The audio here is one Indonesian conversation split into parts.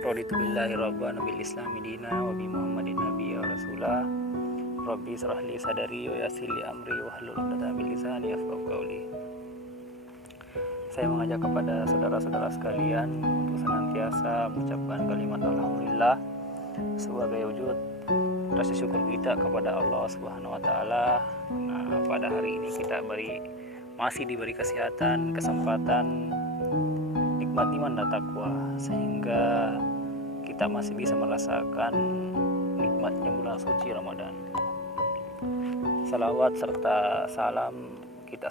Raditu billahi rabban bil islami dina wa bi Muhammadin nabiyya wa rasulah. Rabbi israh li sadari wa yassir li amri wahlul 'uqdatam min lisani yafqahu qawli. Saya mengajak kepada saudara-saudara sekalian untuk senantiasa mengucapkan kalimat alhamdulillah sebagai wujud rasa syukur kita kepada Allah Subhanahu wa taala. Nah, pada hari ini kita masih diberi kesehatan, kesempatan, nikmat iman dan takwa, sehingga kita masih bisa merasakan nikmatnya bulan suci Ramadan. Salawat serta salam kita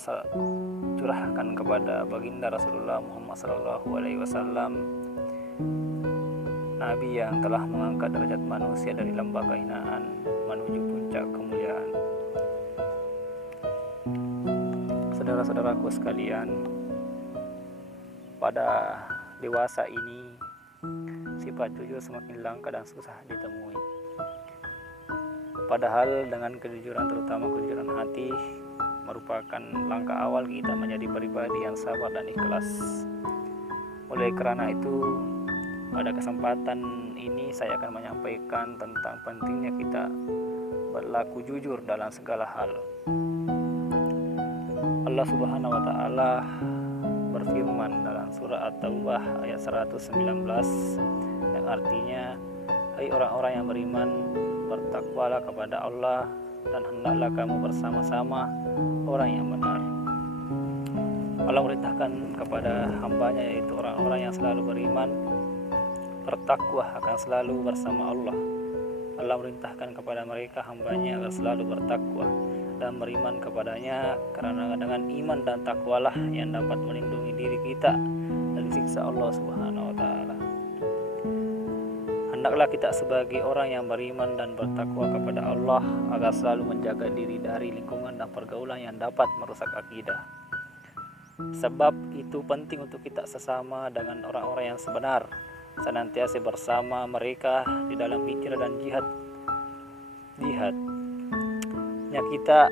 curahkan kepada baginda Rasulullah Muhammad SAW, Nabi yang telah mengangkat derajat manusia dari lembah kehinaan menuju puncak kemuliaan. Saudara-saudaraku sekalian, pada dewasa ini sifat jujur semakin langka dan susah ditemui. Padahal dengan kejujuran, terutama kejujuran hati, merupakan langkah awal kita menjadi pribadi yang sabar dan ikhlas. Oleh karena itu, pada kesempatan ini saya akan menyampaikan tentang pentingnya kita berlaku jujur dalam segala hal. Allah Subhanahu wa taala berfirman dalam surah At-Taubah ayat 119 yang artinya, hai orang-orang yang beriman, bertakwalah kepada Allah dan hendaklah kamu bersama-sama orang yang benar. Allah merintahkan kepada hambanya, yaitu orang-orang yang selalu beriman, bertakwa akan selalu bersama Allah. Allah merintahkan kepada mereka hambanya agar selalu bertakwa dan beriman kepadanya, karena dengan iman dan takwalah yang dapat melindungi diri kita dari siksa Allah Subhanahu wa taala. Hendaklah kita sebagai orang yang beriman dan bertakwa kepada Allah agar selalu menjaga diri dari lingkungan dan pergaulan yang dapat merusak akidah. Sebab itu penting untuk kita sesama dengan orang-orang yang sebenar, senantiasa bersama mereka di dalam hijrah dan jihad. Kita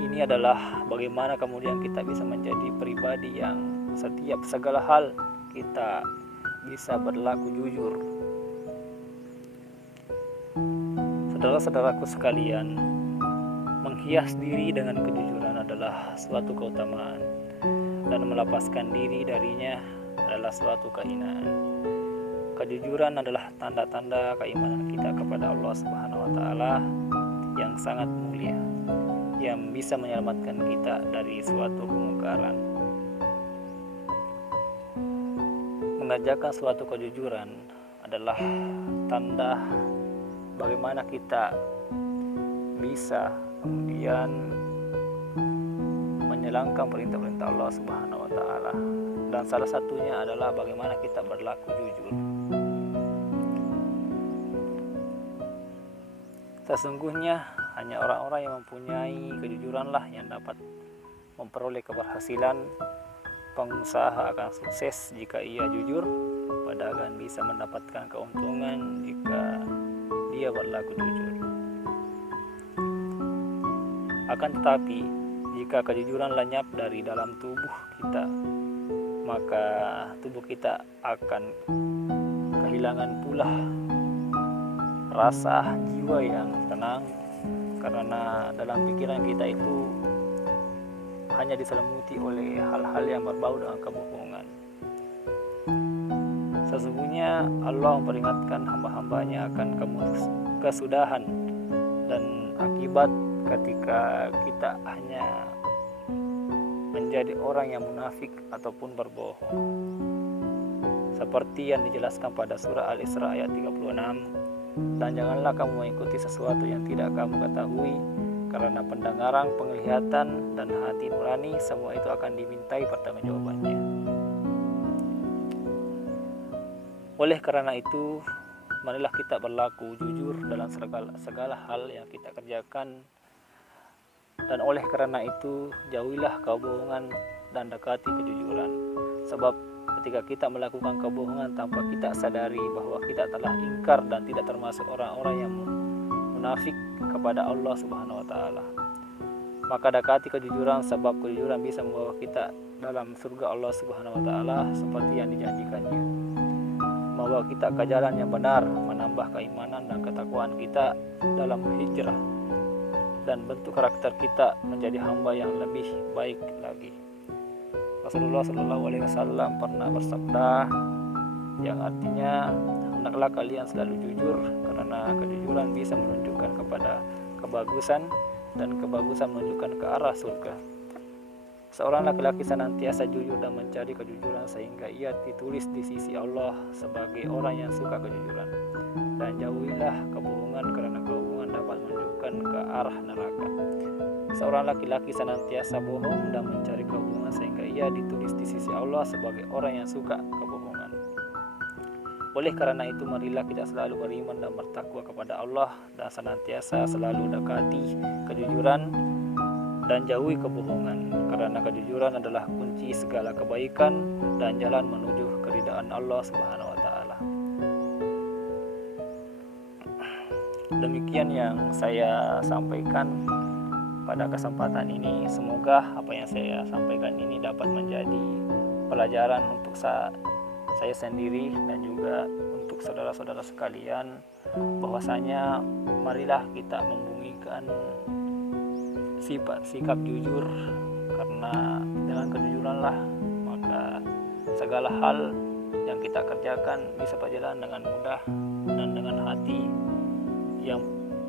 ini adalah bagaimana kemudian kita bisa menjadi pribadi yang setiap segala hal kita bisa berlaku jujur. Saudara-saudaraku sekalian, menghias diri dengan kejujuran adalah suatu keutamaan, dan melepaskan diri darinya adalah suatu kehinaan. Kejujuran adalah tanda-tanda keimanan kita kepada Allah Subhanahu wa taala yang sangat mulia, yang bisa menyelamatkan kita dari suatu kemungkaran. Mengajarkan suatu kejujuran adalah tanda bagaimana kita bisa kemudian menjalankan perintah-perintah Allah Subhanahu wa taala, dan salah satunya adalah bagaimana kita berlaku jujur. Sesungguhnya hanya orang-orang yang mempunyai kejujuranlah yang dapat memperoleh keberhasilan. Pengusaha akan sukses jika ia jujur, pedagang bisa mendapatkan keuntungan jika dia berlaku jujur. Akan tetapi, jika kejujuran lenyap dari dalam tubuh kita, maka tubuh kita akan kehilangan pula rasa jiwa yang tenang, karena dalam pikiran kita itu hanya diselimuti oleh hal-hal yang berbau dengan kebohongan. Sesungguhnya Allah memperingatkan hamba-hambanya akan kesudahan dan akibat ketika kita hanya menjadi orang yang munafik ataupun berbohong. Seperti yang dijelaskan pada surah Al-Isra ayat 36, dan janganlah kamu mengikuti sesuatu yang tidak kamu ketahui, karena pendengaran, penglihatan, dan hati nurani semua itu akan dimintai pertanggungjawabannya. Oleh karena itu, marilah kita berlaku jujur dalam segala hal yang kita kerjakan, dan oleh karena itu jauhilah kebohongan dan dekati kejujuran. Sebab ketika kita melakukan kebohongan tanpa kita sadari bahwa kita telah ingkar dan tidak termasuk orang-orang yang munafik kepada Allah Subhanahu wa taala, maka dekati kejujuran, sebab kejujuran bisa membawa kita dalam surga Allah Subhanahu wa taala seperti yang dijanjikannya. Membawa membawa kita ke jalan yang benar, menambah keimanan dan ketakwaan kita dalam hijrah, dan bentuk karakter kita menjadi hamba yang lebih baik lagi. Rasulullah SAW pernah bersabda yang artinya, hendaklah kalian selalu jujur, karena kejujuran bisa menunjukkan kepada kebagusan, dan kebagusan menunjukkan ke arah surga. Seorang laki-laki senantiasa jujur dan mencari kejujuran sehingga ia ditulis di sisi Allah sebagai orang yang suka kejujuran. Dan jauhilah kebohongan, karena kebohongan dapat menunjukkan ke arah neraka. Seorang laki-laki senantiasa bohong dan mencari kebohongan sehingga ia ditulis di sisi Allah sebagai orang yang suka kebohongan. Oleh karena itu, marilah kita selalu beriman dan bertakwa kepada Allah, dan senantiasa selalu dekati kejujuran dan jauhi kebohongan, karena kejujuran adalah kunci segala kebaikan dan jalan menuju keridhaan Allah Subhanahu wa taala. Demikian yang saya sampaikan pada kesempatan ini. Semoga apa yang saya sampaikan ini dapat menjadi pelajaran untuk saya sendiri dan juga untuk saudara-saudara sekalian, bahwasanya marilah kita membumikan sikap jujur, karena dengan kejujuranlah maka segala hal yang kita kerjakan bisa berjalan dengan mudah dan dengan hati yang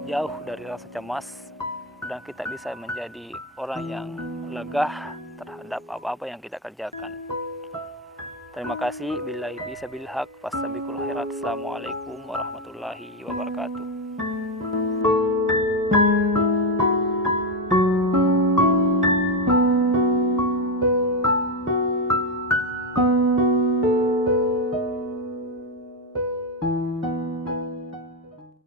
jauh dari rasa cemas, dan kita bisa menjadi orang yang legah terhadap apa-apa yang kita kerjakan. Terima kasih. Billahi bisa bilhaq, fastabiqul khairat. Assalamualaikum warahmatullahi wabarakatuh.